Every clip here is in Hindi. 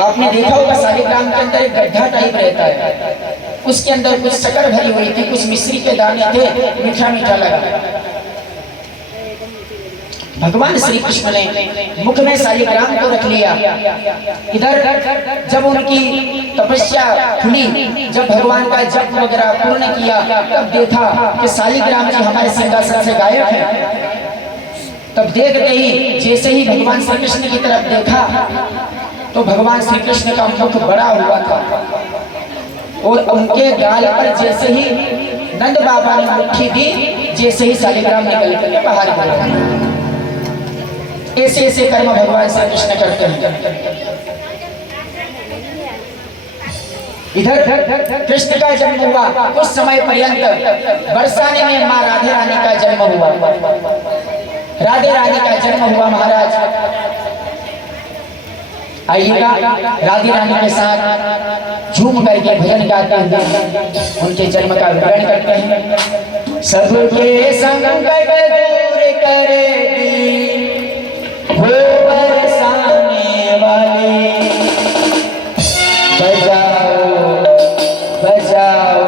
आपने देखा होगा शालिग्राम के अंदर एक गड्ढा टाइप रहता है, उसके अंदर कुछ शक्कर भरी हुई थी, कुछ मिश्री के दाने थे, मीठा मीठा लगा। भगवान श्री कृष्ण ने मुख में शालिग्राम को रख लिया। इधर जब उनकी तपस्या खुली, जब भगवान का जप वगैरह पूर्ण किया, तब देखा कि शालिग्राम जी हमारे सिंहासन से गायब है। तब देखते ही जैसे ही भगवान श्री कृष्ण की तरफ देखा तो भगवान श्री कृष्ण का मुख बड़ा हुआ था और उनके गाल पर जैसे ही नंद बाबा ने मुट्ठी दी, जैसे ही शालिग्राम निकल करके बाहर गया। ऐसे ऐसे कर्म भगवान श्री कृष्ण करते हैं। इधर कृष्ण का जन्म हुआ, कुछ समय पर्यंत बरसाने में माँ राधे रानी का जन्म हुआ। राधे रानी का जन्म हुआ महाराज। आइएगा राधे रानी के साथ झूम करके भजन गाते हैं, उनके जन्म का विवरण करते हैं। सबके संकट दूर करेगी वो बरसाने वाली, बजाओ बजाओ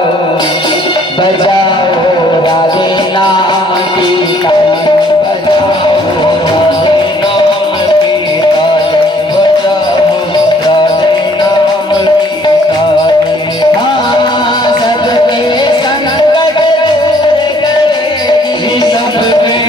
बजाओ राधे नाम की ताली, बजाओ राधे नाम की ताली, बजाओ राधे नाम की ताली। हाँ सबके संकट दूर करेगी, सबके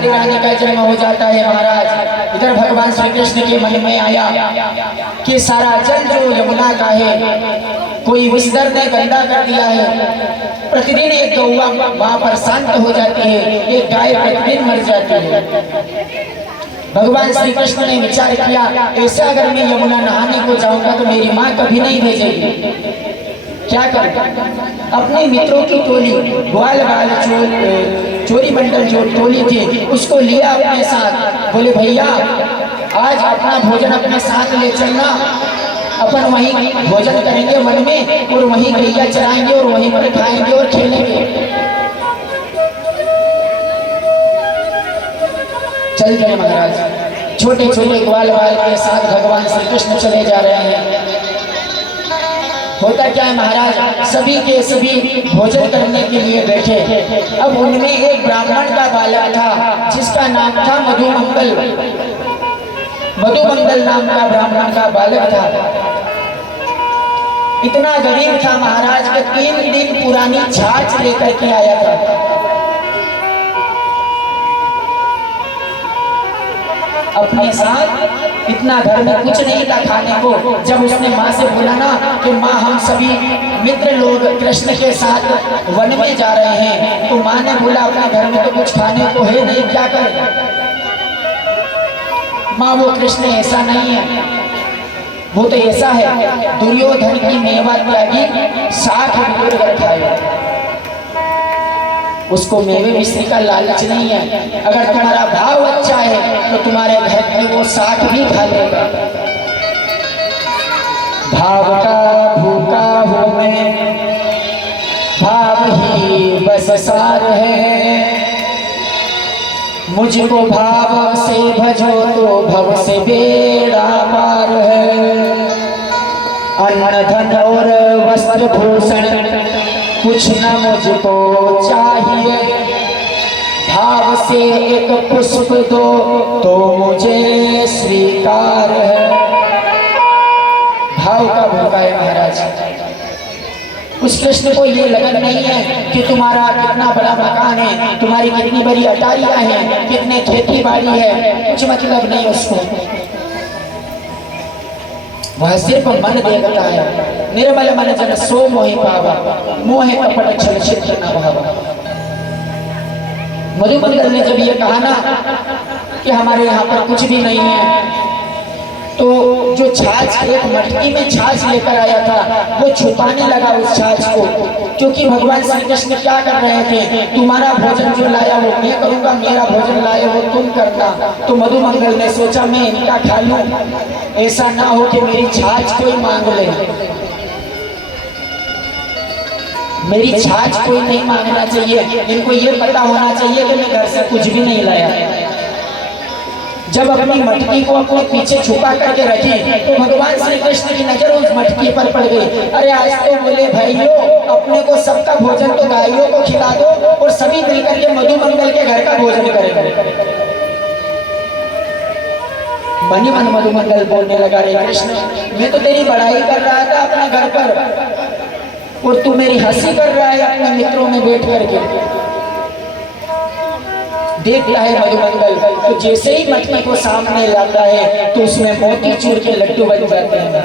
राधे रानी का जन्म हो जाता है महाराज। इधर भगवान श्री कृष्ण के मन में आया कि सारा जल जो यमुना का है कोई विषधर ने गंदा कर दिया है। प्रतिदिन एक गौवा वहां पर शांत हो जाती है, एक गाय प्रतिदिन मर जाती है। भगवान श्री कृष्ण ने विचार किया, ऐसा अगर मैं यमुना नहाने को जाऊंगा तो मेरी माँ कभी नहीं भेजेगी। क्या करूं? अपने मित्रों की टोली ग्वाल बाल चोरी बंडल जो टोली थी उसको लिया अपने साथ। बोले भैया आज अपना भोजन अपने साथ ले चलना, अपन वहीं भोजन करेंगे वन में और वहीं गैया चराएंगे और वहीं पर खाएंगे और खेलेंगे। चल गए महाराज। छोटे छोटे ग्वाल बाल के साथ भगवान श्री कृष्ण चले जा रहे हैं। होता क्या है महाराज, सभी के सभी भोजन करने के लिए बैठे। अब उनमें एक ब्राह्मण का बालक था जिसका नाम था मधुमंगल। मधुमंगल नाम का ब्राह्मण का बालक था। इतना गरीब था महाराज के 3 दिन पुरानी छाछ लेकर के आया था। अपने साथ इतना घर में कुछ नहीं था खाने को। जब उसने माँ से बोला ना कि माँ हम सभी मित्र लोग कृष्ण के साथ वन में जा रहे हैं, तो माँ ने बोला अपने घर में तो कुछ खाने को है नहीं, क्या करें? माँ वो कृष्ण ऐसा नहीं है, वो तो ऐसा है दुर्योधन की मेवा त्यागी 60 दूर खाए। उसको मेवे मिश्री का लालच नहीं है। अगर तुम्हारा भाव अच्छा है तो तुम्हारे घर में वो 60 भी खा लेगा। भाव का भूखा हूँ मैं, भाव ही बस सार है। मुझको भाव से भजो तो भव से बेड़ा पार है। अन्न धन और वस्त्र भूषण कुछ न मुझको चाहिए। भाव से एक पुष्प दो तो मुझे स्वीकार है। भाव का भूखा है महाराज। उस कृष्ण को ये लगन नहीं है कि तुम्हारा कितना बड़ा मकान है, तुम्हारी कितनी बड़ी अटारियां हैं, कितने खेती बाड़ी है, कुछ मतलब नहीं उसको। वह सिर्फ मन देखता है। निर्मल मन जन सो मोहि पावा, मोहे कपट छल छिद्र न भावा। मधुमंगल ने जब ये कहा ना कि हमारे यहाँ पर कुछ भी नहीं है, तो जो छाछ, एक मटकी में छाछ लेकर आया था, वो छुपाने लगा उस छाछ को, क्योंकि भगवान श्री कृष्ण क्या कर रहे थे, तुम्हारा भोजन जो लाया वो मैं करूंगा, मेरा भोजन लाए वो तुम करना। तो मधुमंगल ने सोचा मैं इनका खा लूं, ऐसा ना हो कि मेरी छाछ कोई मांग ले। मेरी छाछ कोई नहीं मांगना चाहिए, इनको ये पता होना चाहिए कि मैं घर से कुछ भी नहीं लाया। जब अपनी मटकी को अपने पीछे छुपा करके रखी तो भगवान श्री कृष्ण की नजर उस मटकी पर पड़ गई। अरे आज तो बोले भाइयों, अपने को सबका भोजन तो गायों को खिला दो और सभी मिलकर के मधुमंगल के घर का भोजन करें। मनी मन मधुमंगल बोलने लगा, रे कृष्ण मैं तो तेरी बड़ाई कर रहा था अपने घर पर और तू मेरी हंसी कर रहा है अपने मित्रों में बैठ करके। देखता है मधुमंगल तो जैसे ही मटकी को सामने लाता है तो उसमें मोतीचूर के लड्डू बन जाते हैं।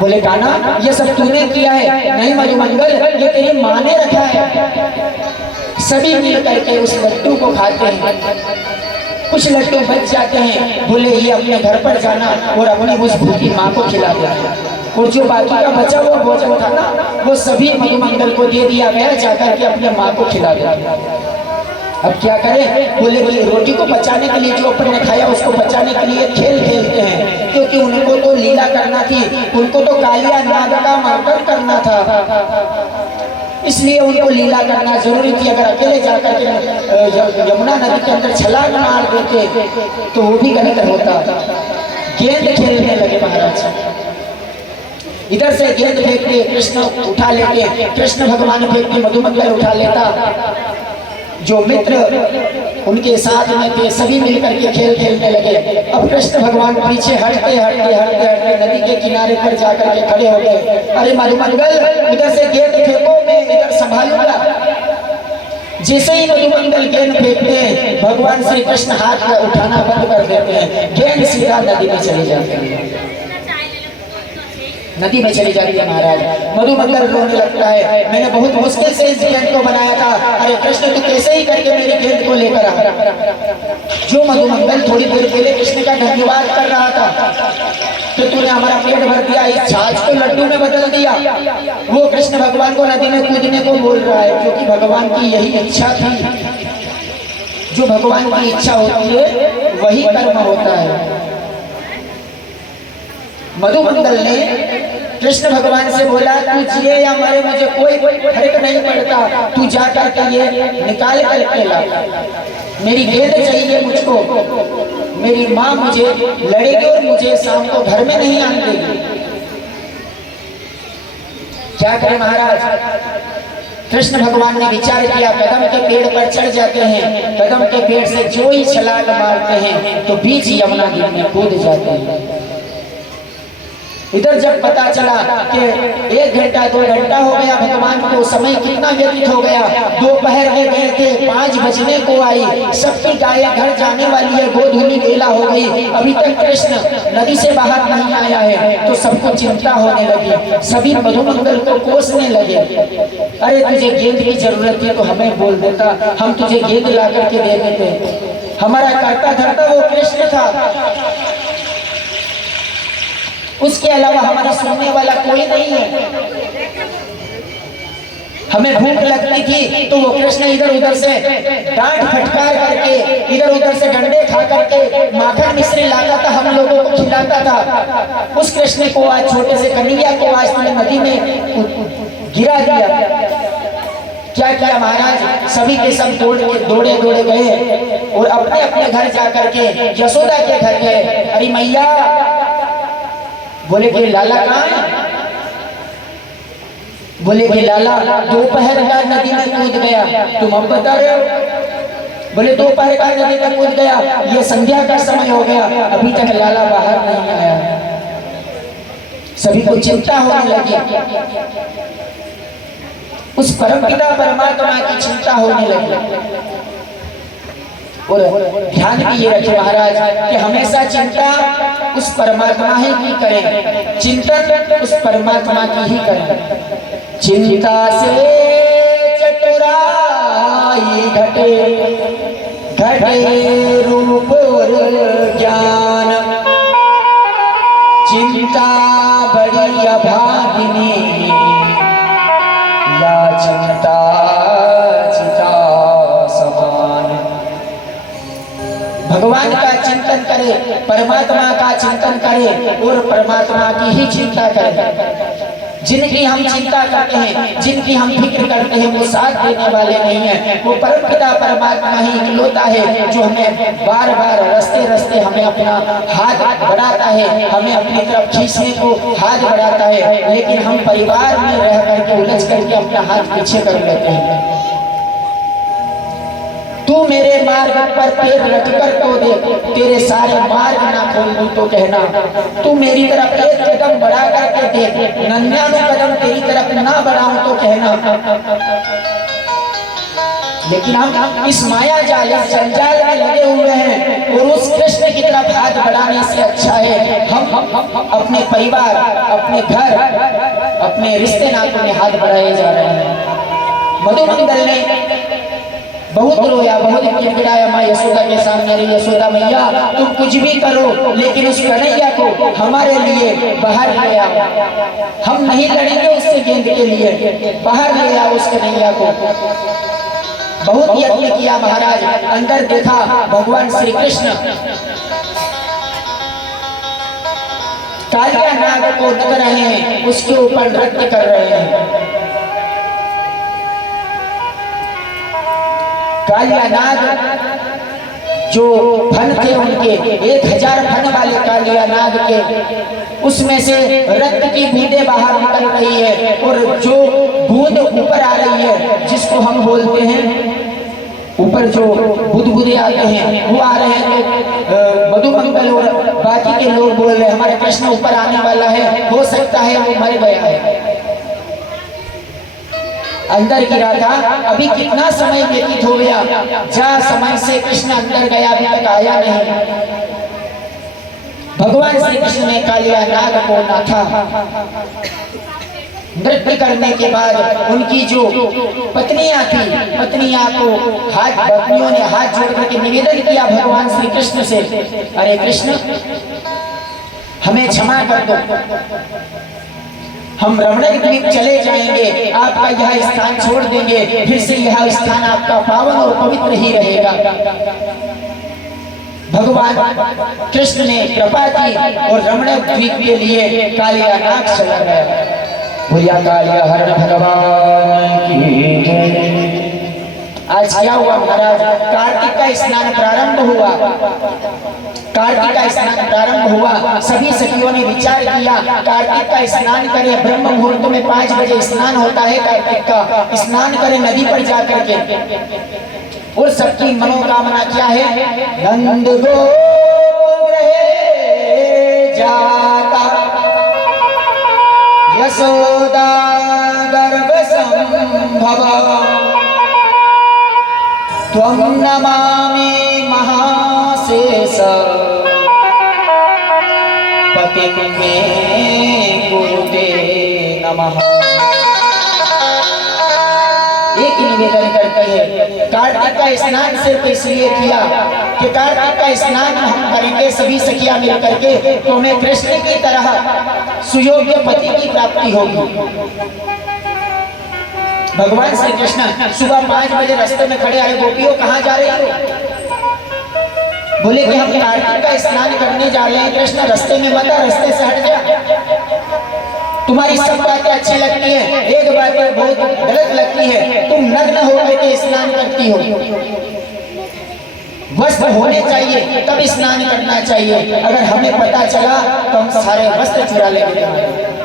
बोले कान्हा ये सब तूने किया है? नहीं मधुमंगल, ये तेरी माँ ने रखा है। सभी मिल करके उस लड्डू को खाते हैं, कुछ लड्डू बच जाते हैं। बोले ये अपने घर पर जाना और अपनी उस भूखी माँ को खिला देना, और जो बाकी का बचा हुआ भोजन था ना वो सभी मधुमंगल को दे दिया गया, जाकर के अपने माँ को खिला दिया। अब क्या करें? बोले कि रोटी को बचाने के लिए जो अपन ने खाया उसको बचाने के लिए खेल खेलते हैं, क्योंकि उनको तो लीला करना थी, उनको तो कालिया नाग का मर्डर करना था, इसलिए उनको लीला करना जरूरी थी। अगर अकेले जाकर के यमुना नदी के अंदर छलांग मार देते तो वो भी गलत होता। गेंद खेलने लगे महाराज। इधर से गेंद फेंकते कृष्ण उठा लेते, कृष्ण भगवान फेंकते मधुमंगल उठा लेता। जो मित्र उनके साथ में थे सभी मिलकर के खेल खेलने लगे। अब कृष्ण भगवान पीछे हटते हटते हटते हटते नदी के किनारे पर जाकर के खड़े हो गए। अरे मधुमंगल इधर से गेंद फेंको, मैं इधर संभालूंगा। जैसे ही मधुमंगल गेंद फेंकते हैं, भगवान श्री कृष्ण हाथ में उठाना बंद कर देते हैं, गेंद सीधा नदी में चले जाते हैं, नदी में चली जाती है। महाराज मधुमंगल रोने लगता है, मैंने बहुत मुश्किल से इस गेंद को बनाया था, अरे कृष्ण तू कैसे ही करके मेरी गेंद को लेकर आ। जो मधुमंगल थोड़ी देर पहले कृष्ण का धन्यवाद कर रहा था कि तूने हमारा पेट भर दिया, इस छाछ को लड्डू में बदल दिया, वो कृष्ण भगवान को नदी में कूदने को बोल रहा है, क्योंकि भगवान की यही इच्छा थी। जो भगवान की इच्छा होती है वही कर्म होता है। मधुमंगल ने कृष्ण भगवान से बोला, तू जिए या मरे मुझे कोई फर्क नहीं पड़ता, तू जा करके ये निकाल करके ला, मेरी गेंद चाहिए मुझको, मेरी माँ मुझे लड़ेगी और मुझे शाम को घर में नहीं आने देगी। क्या करें महाराज? कृष्ण भगवान ने विचार किया, कदम के पेड़ पर चढ़ जाते हैं, कदम के पेड़ से जो ही छलांग मारते हैं तो बीच यमुना नदी में कूद जाते हैं। इधर जब पता चला कि 1 घंटा 2 घंटा हो गया, भगवान को समय कितना व्यतीत हो गया, दोपहर में गए थे, 5 बजने को आई, सबकी गायें घर जाने वाली है, गोधूली बेला हो गई, अभी तक कृष्ण नदी से बाहर नहीं आया है, तो सबको चिंता होने लगी, सभी मधुमंगल को कोसने लगे। अरे तुझे गेंद की जरूरत थी तो हमें बोल देता, हम तुझे गेंद ला करके दे देते, हमारा करता धरता वो कृष्ण था, उसके अलावा हमारा सुनने वाला कोई नहीं है। हमें भूख लगती थी तो वो कृष्ण इधर उधर से डांट फटकार करके, इधर उधर से डंडे खा करके माखन मिश्री लाता था, हम लोगों को खिलाता था। उस कृष्ण को आज, छोटे से कन्हैया को आज तुमने नदी में गिरा दिया। क्या किया महाराज? सभी के सब दौड़े गए और अपने अपने घर जा करके यशोदा के घर गए। अरे मैया, बोले कि लाला कहाँ है? बोले कि लाला दोपहर का नदी में कूद गया। तुम अब बता रहे हो? बोले दोपहर का नदी में कूद गया, ये संध्या का समय हो गया, अभी तक लाला बाहर नहीं आया। सभी को चिंता होने लगी, उस परमपिता परमात्मा की चिंता होने लगी। और ध्यान भी ये रखे महाराज कि हमेशा चिंता उस परमात्मा ही की करें, चिंतन उस परमात्मा की ही करें। चिंता से चतुराई घटे, घटे रूप और ज्ञान, चिंता बड़ी अभागिनी, या चिंता चिता समान। भगवान का चिंतन करे, परमात्मा का चिंतन करे और परमात्मा की ही चिंता करे। जिनकी हम चिंता करते हैं, जिनकी हम फिक्र करते हैं, वो साथ देने वाले नहीं है। वो परमपिता परमात्मा ही इकलौता है जो हमें बार बार रस्ते हमें अपना हाथ बढ़ाता है, हमें अपनी तरफ खींचने को हाथ बढ़ाता है, लेकिन हम परिवार में रह करके उलझ करके अपना हाथ पीछे कर लेते हैं। तू मेरे मार्ग पर पैर रखकर तो देख, तेरे सारे मार्ग ना खोल दूं तो कहना। तू मेरी तरफ एक कदम बढ़ा करके देख, 99 कदम तेरी तरफ ना बढ़ाऊं तो कहना। लेकिन हम इस माया जाल, इस जंजाल में लगे हुए हैं और उस कृष्ण की तरफ हाथ बढ़ाने से अच्छा है हम अपने परिवार, अपने घर, अपने रिश्ते नातों में हाथ बढ़ाए जा रहे हैं। मधुमंगल ने बहुत रोया, बहुत गिड़गिड़ाया माँ यशोदा के सामने। अरे यशोदा मैया, तुम कुछ भी करो लेकिन उस कन्हैया को हमारे लिए बाहर ले आओ, हम नहीं लड़ेंगे उससे गेंद के लिए, बाहर ले आओ उस कन्हैया को। बहुत यत्न किया महाराज, अंदर देखा भगवान श्री कृष्ण कालिया नाग को नग रहे हैं, उसके ऊपर नृत्य कर रहे हैं। कालिया नाग जो फन थे उनके 1000 फन वाले कालिया नाग के, उसमें से रक्त की बूंदें बाहर निकल रही है और जो बूंद ऊपर आ रही है, जिसको हम बोलते हैं ऊपर जो बुदबुदे आते हैं वो आ रहे हैं, तो मधुमंगल और बाकी के लोग बोल रहे हैं हमारा कृष्ण ऊपर आने वाला है, हो सकता है वो मर गया है। अंदर गिरा था। अभी कितना समय व्यतीत हो गया, जहाँ समय से कृष्ण अंदर गया अभी तक आया नहीं। भगवान श्री कृष्ण ने कालिया नाग को नाथा। नृत्य करने के बाद उनकी जो पत्नियां थी, पत्नियां को पत्नियों ने हाथ जोड़ करके निवेदन किया भगवान श्री कृष्ण से, अरे कृष्ण हमें क्षमा कर दो, हम रमणक द्वीप चले जाएंगे, आपका यह स्थान छोड़ देंगे, फिर से यह स्थान आपका पावन और पवित्र ही रहेगा। भगवान कृष्ण ने कृपा की और रमणक द्वीप के लिए कालिया नाग चला गया। भैया कालिया हरण भगवान की जय। आज क्या हुआ महाराज, कार्तिक का स्नान प्रारंभ हुआ। कार्तिक का स्नान प्रारंभ हुआ, सभी सखियों ने विचार किया कार्तिक का स्नान करें, ब्रह्म मुहूर्त में 5 बजे स्नान होता है कार्तिक का, स्नान करें नदी पर जाकर के। और सबकी मनोकामना क्या है, नंद गोकुल जाता यशोदा गर्भ संभव, त्वं नमामि महाशेष, पतिं मे कुरुते नमः। एक निवेदन करते हैं, कार्तिक का स्नान सिर्फ इसलिए किया कि कार्तिक का स्नान हम करेंगे सभी सखियां मिल करके, तो हमें कृष्ण की तरह सुयोग्य पति की प्राप्ति होगी। भगवान श्री कृष्ण सुबह 5 बजे रास्ते में खड़े, अरे गोपियों कहाँ जा रही हो? बोले कि हम कार्तिक का स्नान करने जा रहे हैं। कृष्ण रास्ते में मत, रास्ते से हट जा, तुम्हारी सब बातें अच्छी लगती है, एक बात बहुत गलत लगती है, तुम नग्न होकर के स्नान करती हो। वस्त्र होने चाहिए तब स्नान करना चाहिए, अगर हमें पता चला तो हम सारे वस्त्र चुरा लेंगे।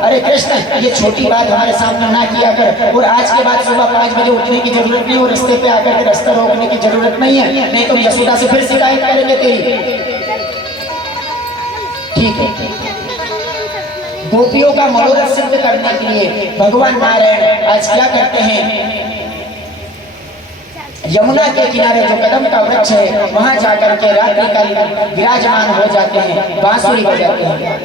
अरे कृष्ण ये छोटी बात हमारे सामने ना किया कर, और आज के बाद सुबह 5 बजे उठने की जरूरत नहीं, और रास्ते पे आकर के रास्ता रोकने की जरूरत नहीं है, नहीं तो यशोदा से फिर शिकायत करेंगे तेरी। ठीक है, गोपियों का मनोरथ सिद्ध करने के लिए भगवान नारायण आज क्या करते हैं, यमुना के किनारे जो कदम का वृक्ष है वहां जाकर के रात्रिकालीन विराजमान हो जाते हैं, बांसुरी बजाते हैं।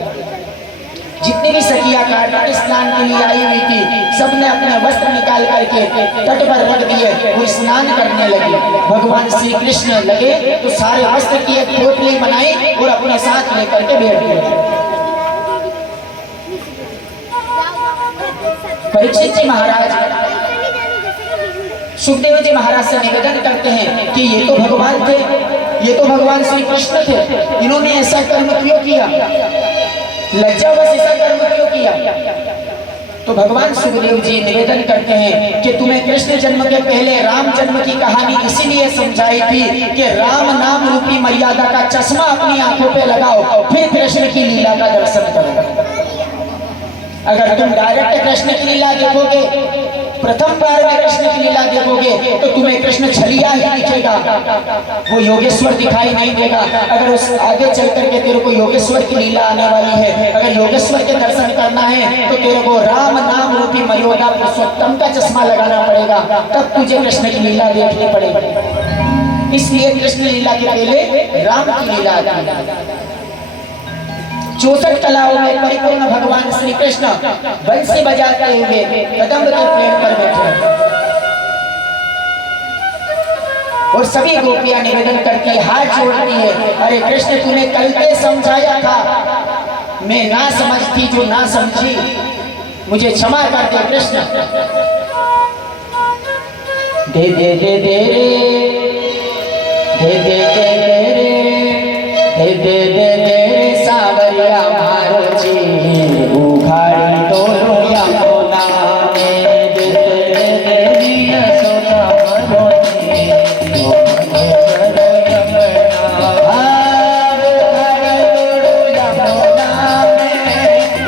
जितनी भी सखियां कार्तिक स्नान के लिए आई हुई थी, सबने अपने वस्त्र निकाल करके तट पर रख दिए और स्नान करने लगे। भगवान श्री कृष्ण लगे तो सारे वस्त्र की एक पोटली बनाई और अपने साथ लेकर के बैठ गए। परीक्षित जी महाराज सुखदेव जी महाराज से निवेदन करते हैं कि ये तो भगवान थे, ये तो भगवान श्री कृष्ण थे, इन्होंने ऐसा कर्म क्यों किया, लज्जावश ऐसा कर्म क्यों किया? तो भगवान सुखदेव जी निवेदन करते हैं कि तुम्हें कृष्ण जन्म के पहले राम जन्म की कहानी इसीलिए समझाई थी कि राम नाम रूपी मर्यादा का चश्मा अपनी आंखों पे लगाओ, फिर कृष्ण की लीला का दर्शन करो। अगर तुम डायरेक्ट कृष्ण की लीला देखोगे, प्रथम बार में कृष्ण की लीला देखोगे, तो तुम्हें कृष्ण छलिया ही दिखेगा, वो योगेश्वर दिखाई नहीं देगा। अगर उस आगे चल करके तेरे को योगेश्वर की लीला आने वाली है, अगर योगेश्वर के दर्शन करना है तो तेरे को राम नाम रूपी मर्यादा पुरुषोत्तम का चश्मा लगाना पड़ेगा, तब तुझे कृष्ण की लीला देखनी पड़ेगी। इसलिए कृष्ण लीला के पहले राम की लीला आती। 64 कलाओं में परिपूर्ण भगवान श्री कृष्ण बंसी बजाते हुए कदम्ब के पेड़ पर बैठे, और सभी गोपियां निवेदन करती हाथ जोड़ती है, अरे कृष्ण तूने कल के समझाया था, मैं ना समझती जो ना समझी, मुझे क्षमा कर दे कृष्ण। दे दे दे दे दे दे दे दे दे दे सावरिया मारो जी उघाड़ी तोरो यमुना में, दे दे दे दे यशोदा मारो जी उघाड़ी तोरो यमुना में,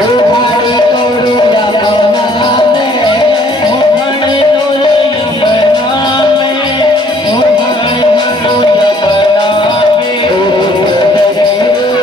उघाड़ी तोरो यमुना में, उघाड़ी तोरो यमुना में, उघाड़ी तोरो यमुना में।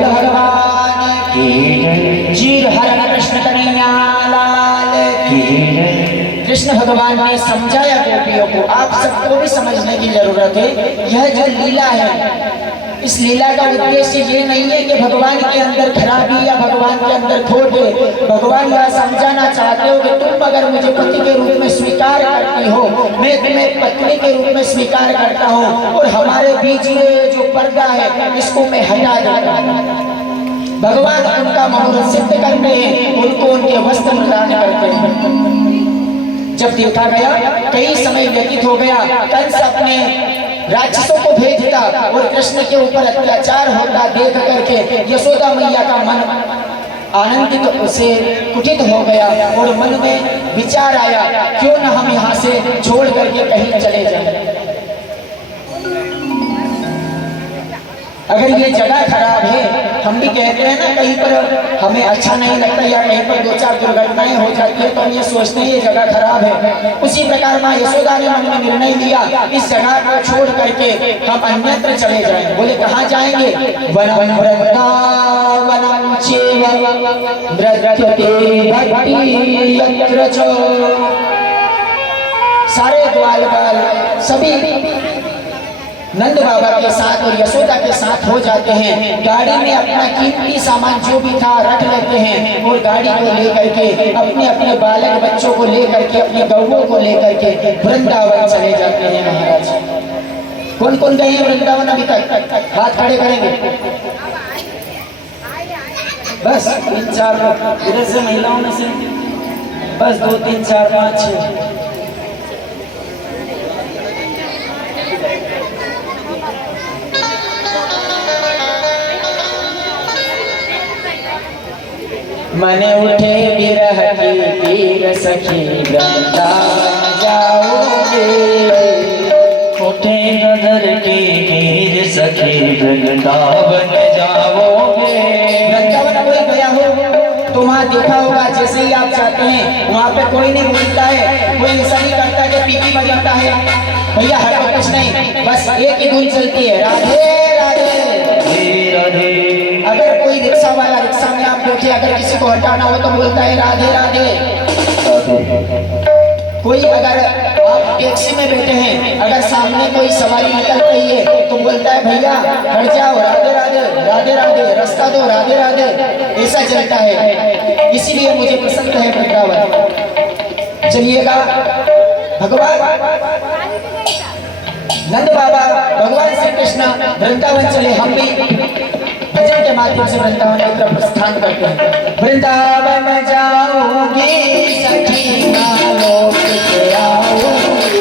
बोल भगवान की जीर हरण कृष्ण कन्हैया लाल की। कृष्ण भगवान ने समझाया गोपियों को, आप सबको भी समझने की जरूरत है। यह जो लीला है, इस लीला का उद्देश्य ये नहीं है कि भगवान के अंदर खराबी या भगवान के अंदर खोट है। भगवान यह समझाना चाहते हो कि तुम अगर मुझे पति के रूप में स्वीकार करती हो, मैं तुम्हें पत्नी के रूप में स्वीकार करता हूँ, और हमारे बीच में जो पर्दा है इसको मैं हटा देता हूँ। भगवान उनका मुहूर्त सिद्ध करते हैं, उनको उनके वस्त्र प्रदान करते हैं। जब देखा गया कई समय व्यतीत हो गया, कंस अपने राक्षसों को भेजता और कृष्ण के ऊपर अत्याचार होता देख करके यशोदा मैया का मन आनंदित से कुटित हो गया और मन में विचार आया, क्यों न हम यहाँ से छोड़ करके कहीं चले जाएं। अगर ये जगह खराब है, हम भी कहते हैं ना कहीं पर हमें अच्छा नहीं लगता या कहीं पर दो चार दुर्घटनाएं हो जाती है तो हम ये सोचते हैं ये जगह खराब है। उसी प्रकार माँ यशोदा ने मन में निर्णय लिया, इस जगह को छोड़ करके हम अन्यत्र चले जाएंगे। बोले कहाँ जाएंगे? वनम वृंदावनम चैव नृत्यते भक्ति यत्र च। सारे ग्वाल बाल सभी नंद बाबा के साथ और यशोदा के साथ हो जाते हैं। गाड़ी में अपना कीमती सामान जो भी था रख लेते हैं और गाड़ी को लेकर के अपने अपने बालक बच्चों को लेकर के अपने गौवों को लेकर के वृंदावन चले जाते हैं। महाराज कौन कौन गए हैं वृंदावन अभी तक? हाथ खड़े करेंगे। बस 3-4 लोग इधर से, महिलाओं में से बस 2 3 4 5 6। मन उठे बिरह की पीर सखी वृंदावन जाओगे। उठे नजर की पीर सखी वृंदावन जाओगे। वृंदावन कोई गया हो तो वहाँ देखा होगा, जैसे ही आप चाहते हैं वहाँ पे कोई नहीं बोलता है, कोई ऐसा नहीं करता कि पीपी बजाता है। भैया हर कुछ नहीं, बस एक ही धुन चलती है, राधे राधे राधे। अगर कोई रिक्शा वाला रिक्शा में आप बैठे, अगर किसी को हटाना हो तो बोलता है राधे राधे। कोई अगर आप टैक्सी में बैठे हैं, अगर सामने कोई सवारी निकल रही है तो बोलता है भैया हट जाओ, राधे राधे राधे राधे, रास्ता दो, राधे राधे। ऐसा चलता है, इसीलिए मुझे पसंद है वृंदावन। चलिएगा भगवान नंद बाबा भगवान श्री कृष्ण वृंदावन चले, हम भी भजन के माध्यम से वृंदावन की तरफ प्रस्थान करते हैं। वृंदावन जाओगी सखी लोक से आओगी,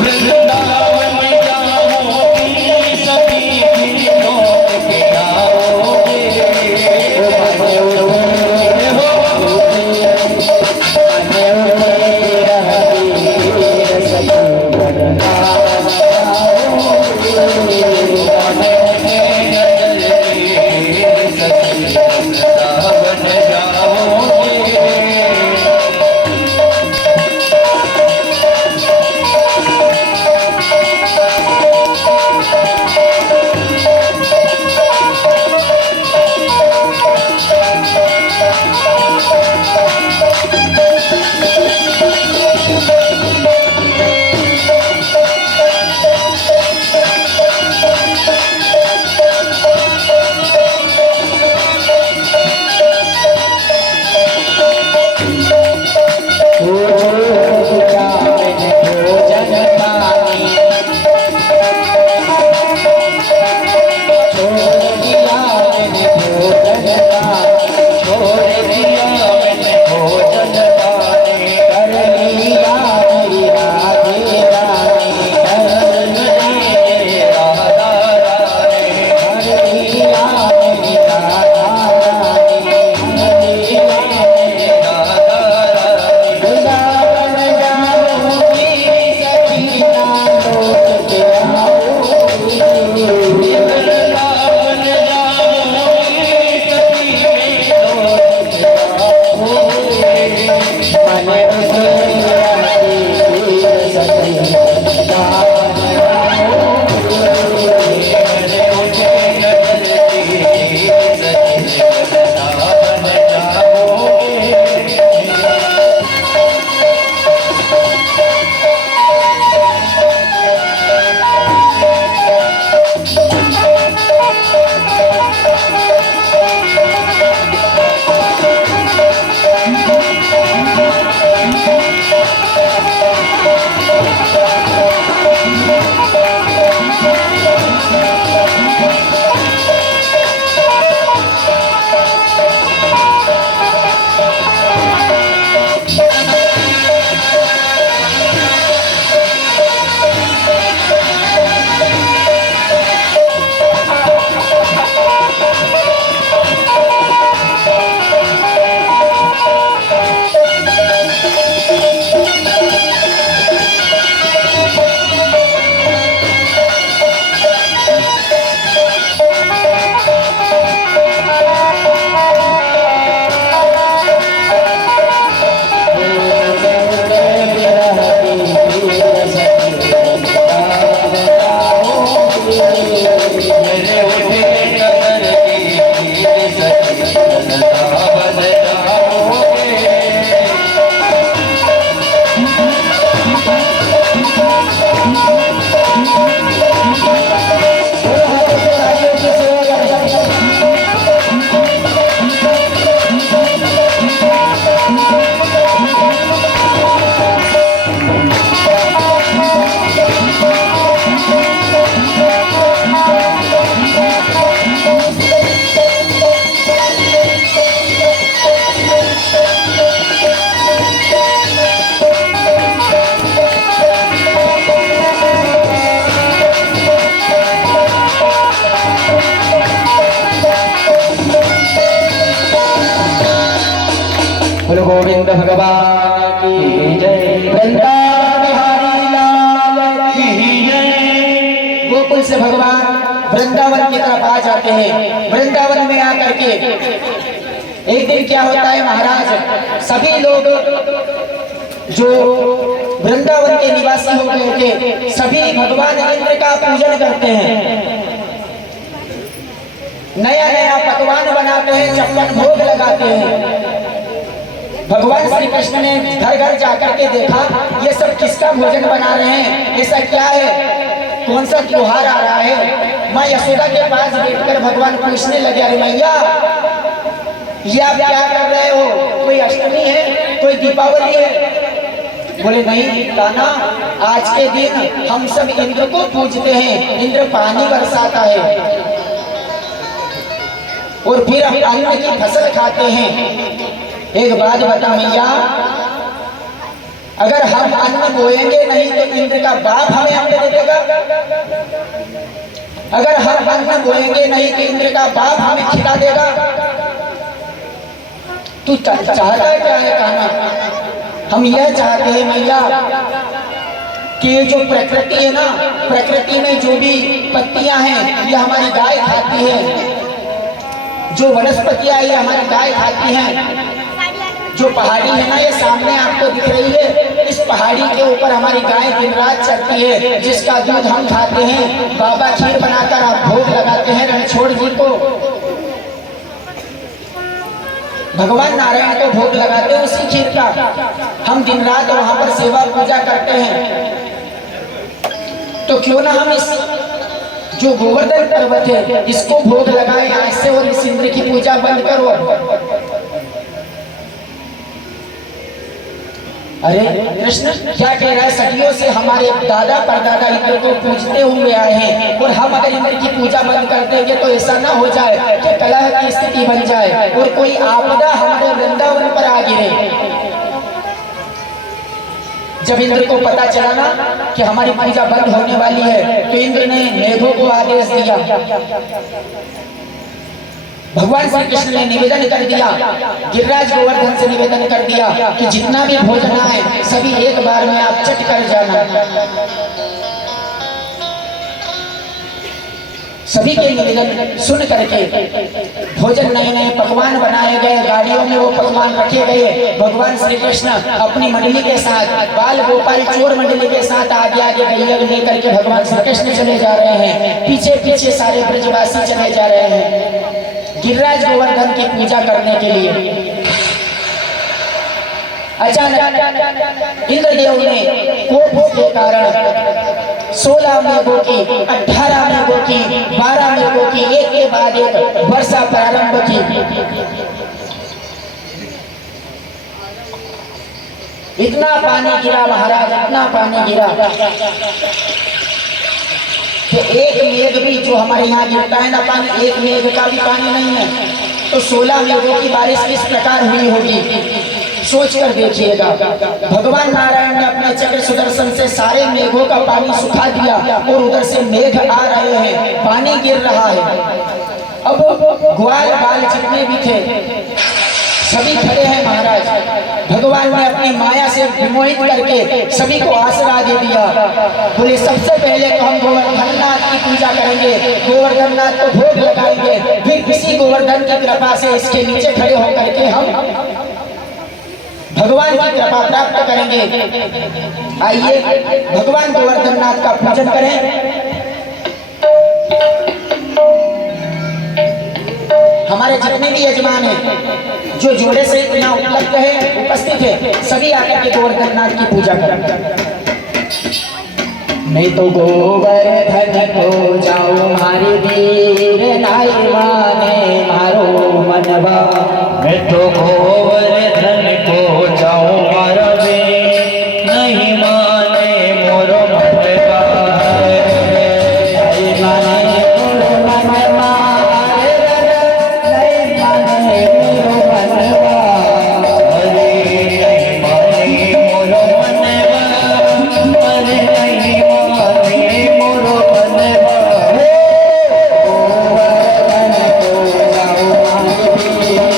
वृंदावन जाओगी सखी लोक से आओगी। गोविंद भगवान की जय। वृंदावन बिहारी लाल की जय। गोकुल से भगवान वृंदावन की तरफ आ जाते हैं। वृंदावन में आकर के एक दिन क्या होता है महाराज, सभी लोग जो वृंदावन के निवासी हो गए थे सभी भगवान इंद्र का पूजन करते हैं, नया नया पकवान बनाते हैं, छप्पन भोग लगाते हैं। भगवान श्री कृष्ण ने घर घर जाकर के देखा ये सब किसका भोजन बना रहे हैं, ऐसा क्या है, कौन सा त्योहार आ रहा है। माँ यशोदा के पास बैठकर भगवान पूछने लगे, अरे मैया ये आप क्या कर रहे हो, कोई अष्टमी है, कोई दीपावली है। बोले नहीं कान्हा, आज के दिन हम सब इंद्र को पूजते हैं, इंद्र पानी बरसाता है और फिर हम अन्न की फसल खाते हैं। एक बात बता मैया, अगर हम अन्न बोएंगे नहीं तो इंद्र का बाप हमें अन्न दे देगा, अगर हम अन्न बोएंगे नहीं तो इंद्र का बाप हमें खिला देगा। तू चाहता क्या है कान्हा? हम यह चाहते हैं मैया कि जो प्रकृति है ना, प्रकृति में जो भी पत्तियां हैं ये हमारी गाय खाती है, जो वनस्पतियां ये हमारी गाय खाती हैं। जो पहाड़ी है ना ये सामने आपको दिख रही है, इस पहाड़ी के ऊपर हमारी गाय दिन रात चलती है, जिसका दूध हम खाते हैं। बाबा खीर बनाकर आप भोग लगाते हैं रणछोड़ जी को, भगवान नारायण को भोग लगाते हैं उसी खीर का। हम दिन रात वहां पर सेवा पूजा करते हैं। तो क्यों ना हम इस जो गोवर्धन पर्वत है इसको भोग लगाए आज से और इस इंद्र की पूजा बंद करो। अरे कृष्ण क्या कह रहा है, सदियों से हमारे दादा परदादा इंद्र को पूजते हुए आए हैं और हम अगर इंद्र की पूजा बंद कर देंगे तो ऐसा ना हो जाए कि कलह की स्थिति बन जाए और कोई आपदा हमारे वृंदावन पर आ गिरे। जब इंद्र को पता चला ना कि हमारी पूजा बंद होने वाली है तो इंद्र ने मेघों को आदेश दिया। भगवान श्री कृष्ण ने निवेदन कर दिया, गिरिराज गोवर्धन से निवेदन कर दिया कि जितना भी भोजन आए सभी एक बार में आप चट कर जाना। सभी के निवेदन सुन करके भोजन नए नए पकवान बनाए गए, गाड़ियों में वो पकवान रखे गए। भगवान श्री कृष्ण अपनी मंडली के साथ, बाल गोपाल चोर मंडली के साथ आगे आगे गैया लेकर के भगवान श्री कृष्ण चले जा रहे हैं, पीछे पीछे सारे ब्रजवासी चले जा रहे हैं गिरिराज गोवर्धन की पूजा करने के लिए। अचानक इंद्रदेव ने कोप के कारण 16 मेघों की, 18 मेघों की, 12 मेघों की एक के बाद एक वर्षा प्रारंभ की। इतना पानी गिरा महाराज, इतना पानी गिरा कि एक मेघ भी जो हमारे यहाँ गिरता है ना पानी, एक मेघ का भी पानी नहीं है। तो 16 मेघों की बारिश किस प्रकार हुई होगी सोच कर देखिएगा। भगवान नारायण ने अपने चक्र सुदर्शन से सारे मेघों का पानी सुखा दिया और उधर से मेघ आ रहे हैं, पानी गिर रहा है। अब ग्वाल बाल जितने भी थे सभी खड़े हैं महाराज। भगवान ने अपनी माया से विमोहित करके सभी को आसरा दे दिया। बोले सबसे पहले तो हम गोवर्धन नाथ की पूजा करेंगे, गोवर्धन नाथ को भोग लगाएंगे, फिर किसी गोवर्धन की कृपा से इसके नीचे खड़े होकर के हम भगवान की कृपा प्राप्त करेंगे। आइए भगवान गोवर्धन नाथ का पूजन करें। हमारे जितने भी यजमान हैं जो जोड़े से यहाँ उपलब्ध है, उपस्थित है, सभी आकर के गोवर्धन नाथ की पूजा करें। मैं तो गोवर्धन को जाऊं मारी वीर नाई माने मारो मनवा, मैं तो गोवर्धन को जाऊं मारा वीर नहीं माने मोरो मनवा, नहीं माने मोरो मनवा, नहीं माने मोरो मनवा, अरे नहीं माने मोरो मनवा, अरे नहीं माने मोरो मनवा। गोवर्धन को जाऊं मारी वीर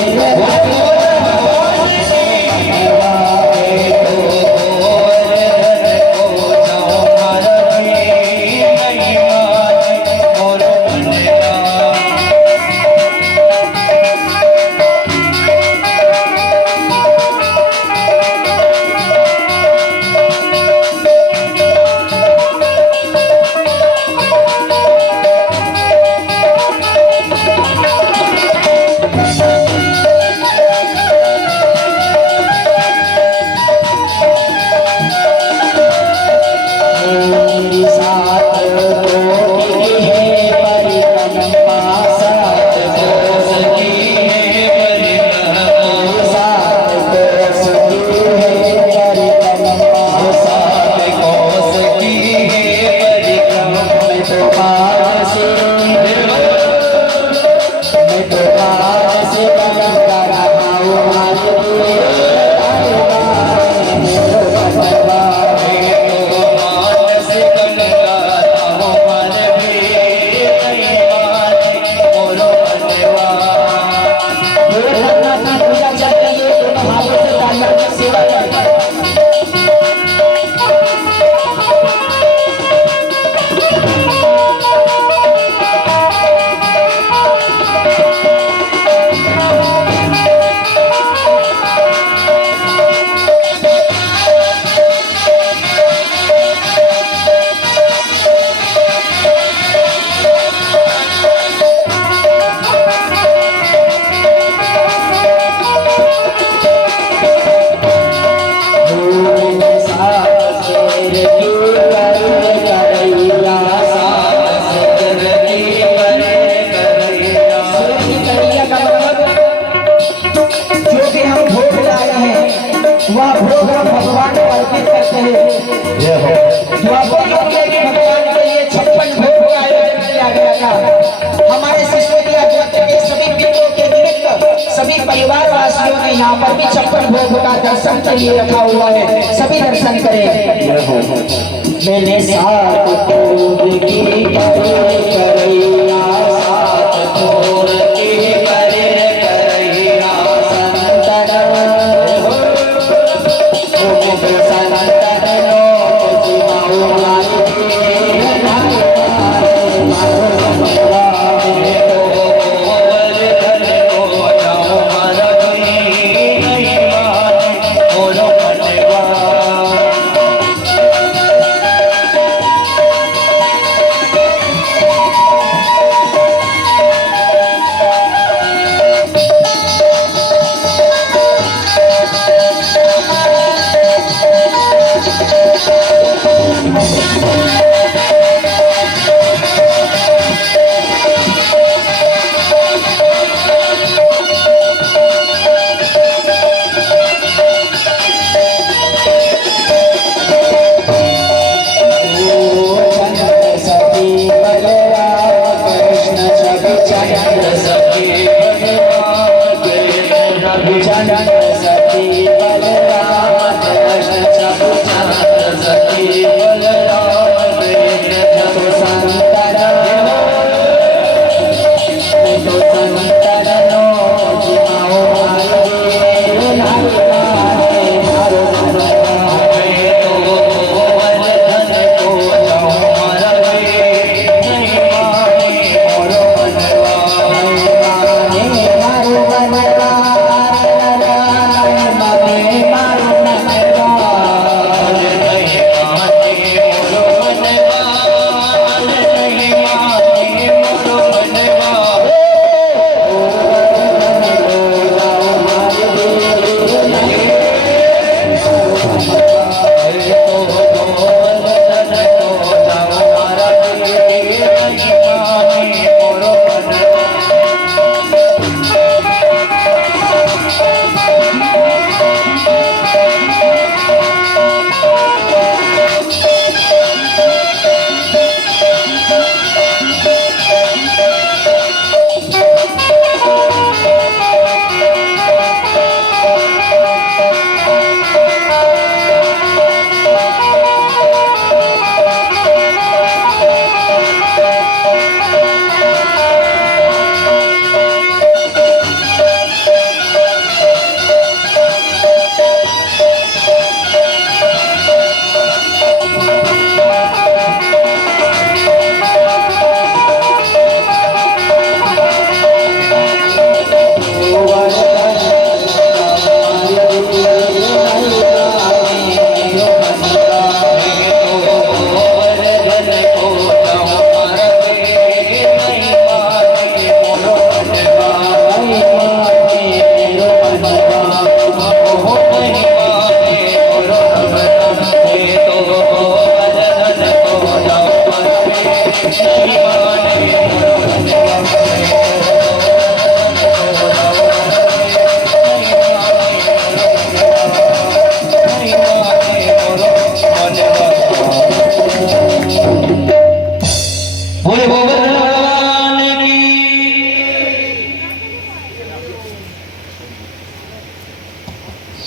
द्वापर युग में भगवान के लिए 56 भोग का आयोजन किया गया था। हमारे सिसोदिया गोत्र के सभी पितरों के निमित्त सभी परिवार वासियों ने यहाँ पर भी 56 भोग का दर्शन के लिए रखा हुआ है। सभी दर्शन करें। मैंने सात भोग की करैया, सात भोग की करैया संतन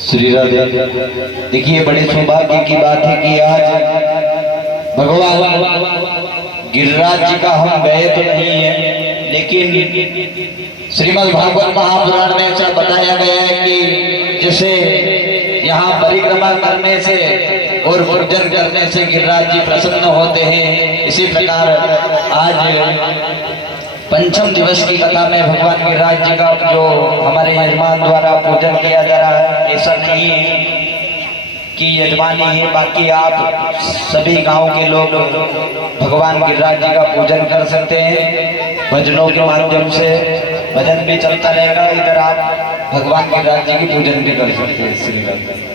श्री राधे। देखिए बड़े सौभाग्य की बात है कि आज भगवान गिरिराज जी का हम गए तो नहीं है, लेकिन श्रीमद् भागवत महापुराण में ऐसा बताया गया है कि जैसे यहाँ परिक्रमा करने से और पूजन करने से गिरिराज जी प्रसन्न होते हैं, इसी प्रकार आज पंचम दिवस की कथा में भगवान गिरिराज जी का जो हमारे यजमान द्वारा पूजन किया जा रहा है, ऐसा नहीं है कि यजमानी है, बाकी आप सभी गांव के लोग भगवान गिरिराज जी का पूजन कर सकते हैं। भजनों के माध्यम से भजन भी चलता रहेगा, इधर आप भगवान गिरिराज जी की पूजन भी कर सकते हैं। श्री राधे।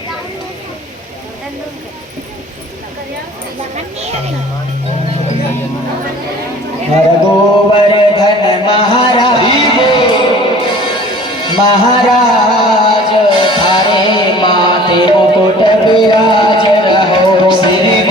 गोवर्धन महाराज थारे माथे मुकुट विराज रहो। श्री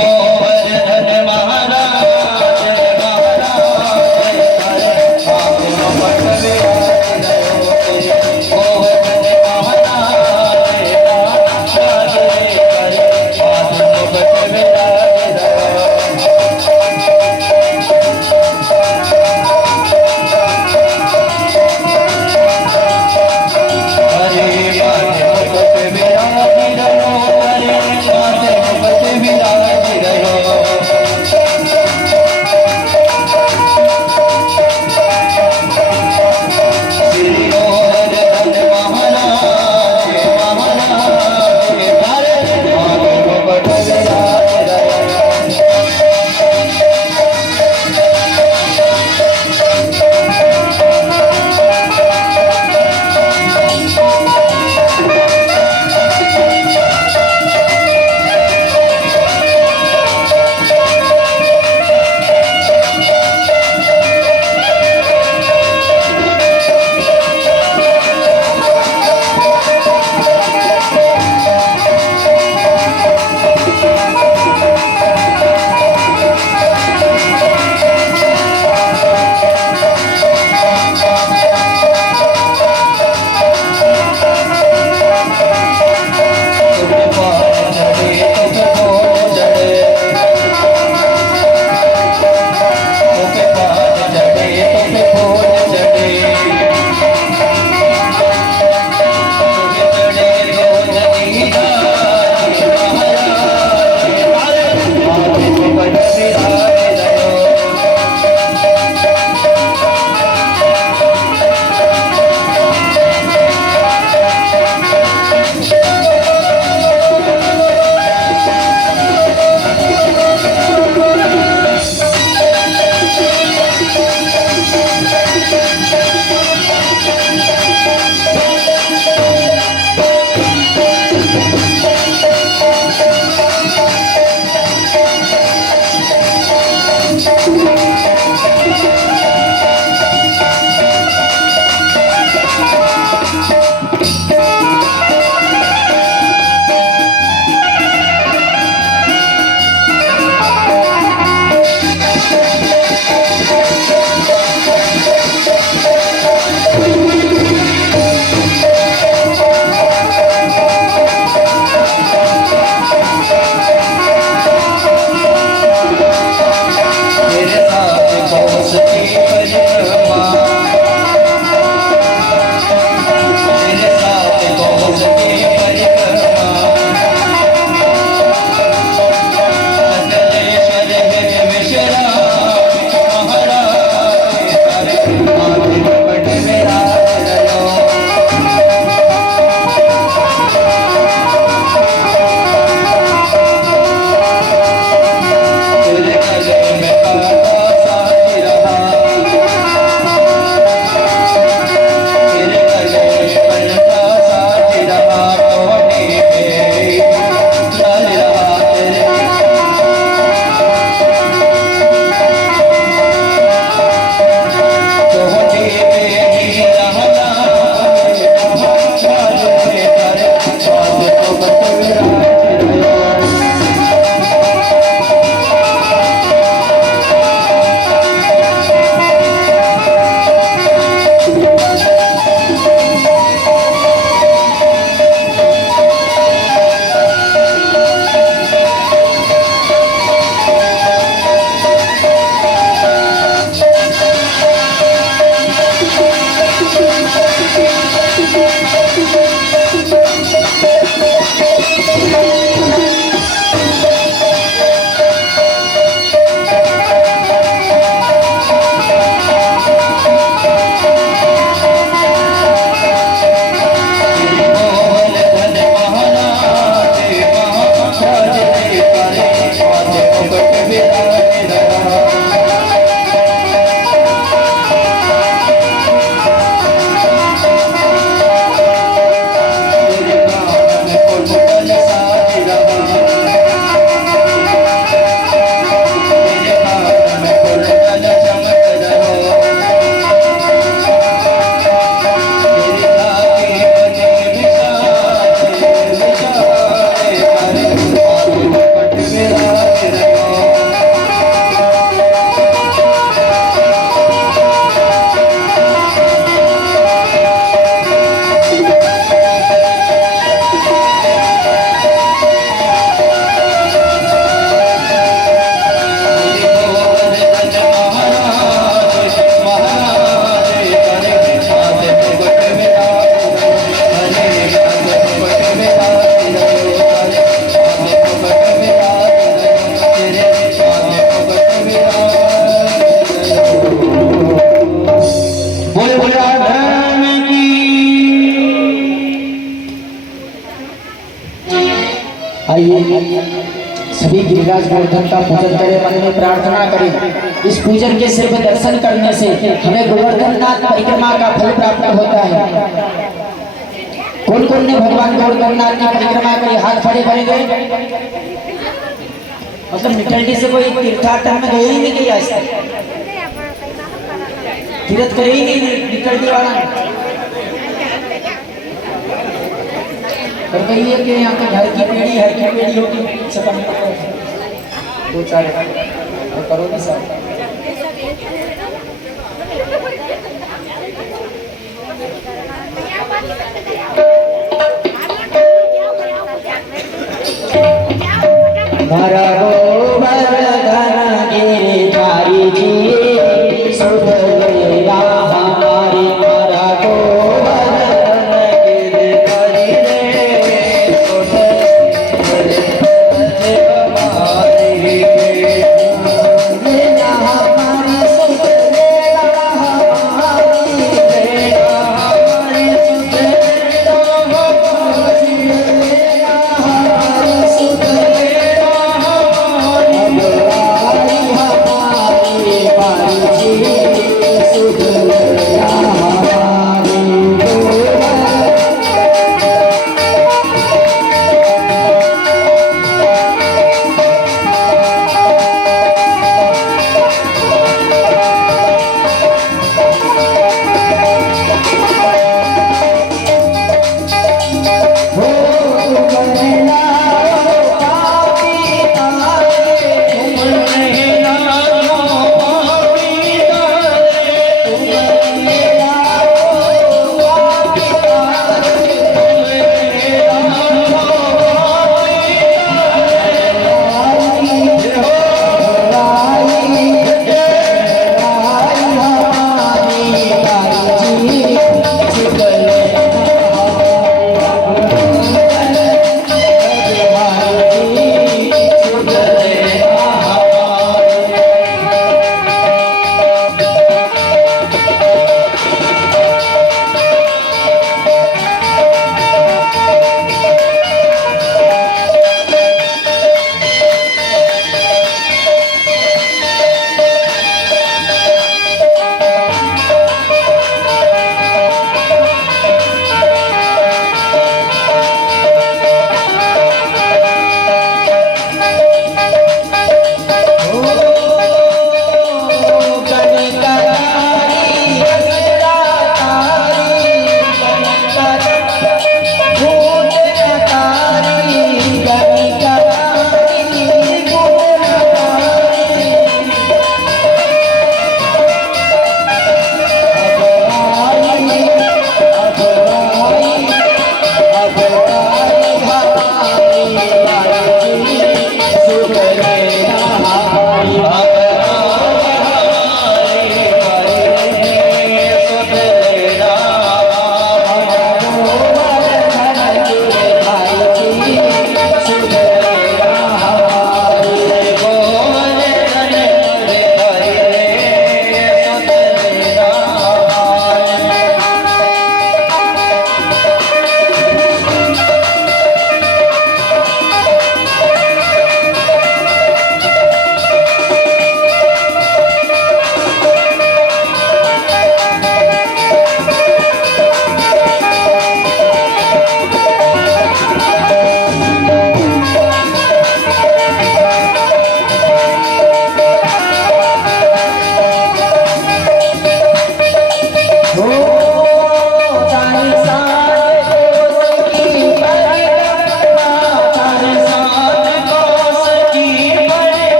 आइए सभी गिरिराज गोवर्धन का पूजन करें, मन में प्रार्थना करें। इस पूजन के सिर्फ दर्शन करने से हमें गोवर्धननाथ परिक्रमा का फल प्राप्त होता है। कौन कौन ने भगवान गोवर्धननाथ की परिक्रमा करी, हाथ खड़े करेंगे। मतलब निकलने से कोई तीर्थाटन में गए ही नहीं किया, आज तक तीर्थ करे ही नहीं निकलने वाला। और कहिए कि यहाँ पे घर की पेड़ी होगी सब दो चार तो करो ना सर। मारा गोवर्धन गिरिधारी जी सुध लेगा हमारी, मारा गोवर्धन गिरिधारी रे सुध लेगा हमारी, लेगा हमारी सुध लेगा हमारी, लेगा हमारी सुध लेगा हमारी, लेगा हमारी सुध लेगा हमारी।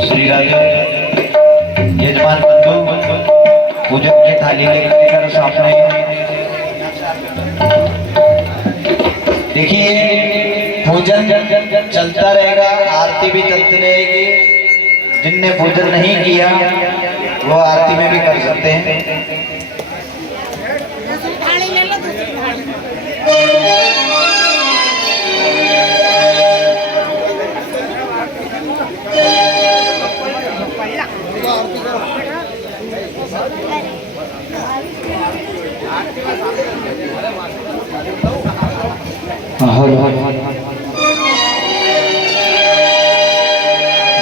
श्री राधे यजमान बंधु पूजन की थाली लेकर सामने देखिए पूजन चलता रहेगा, आरती भी चलती रहेगी। जिनने पूजन नहीं किया वो आरती में भी कर सकते हैं।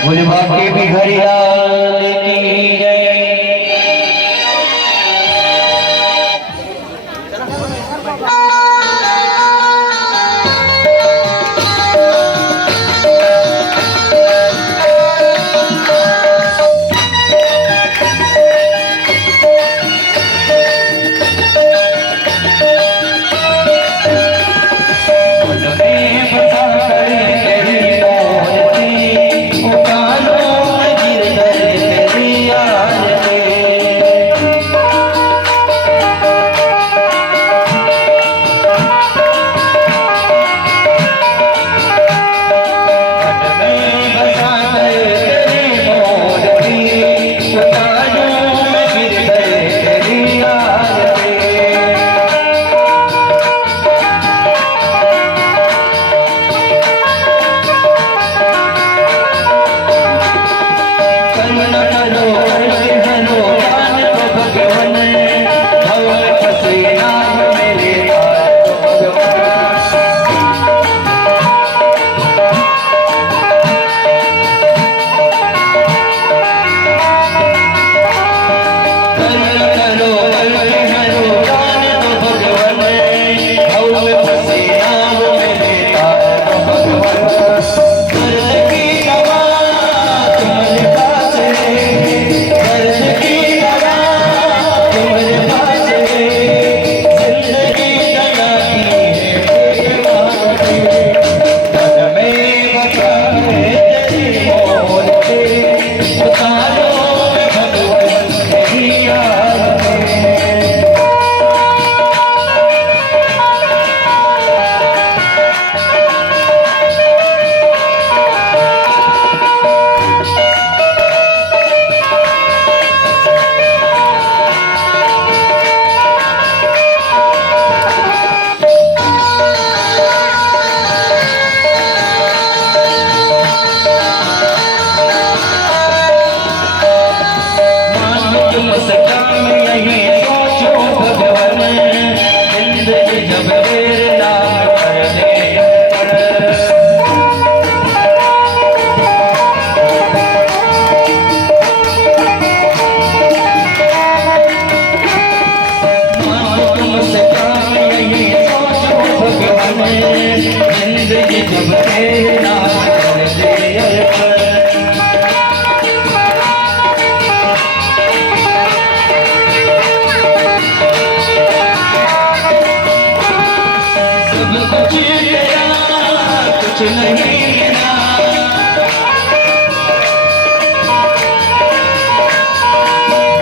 बोले बाकी भी घड़ियाल की जय। कुछ नहीं ना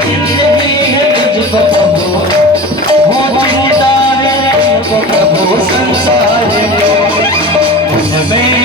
जिंदगी है मुझको प्रभु हो जिंदा है मुझको प्रभु संसार में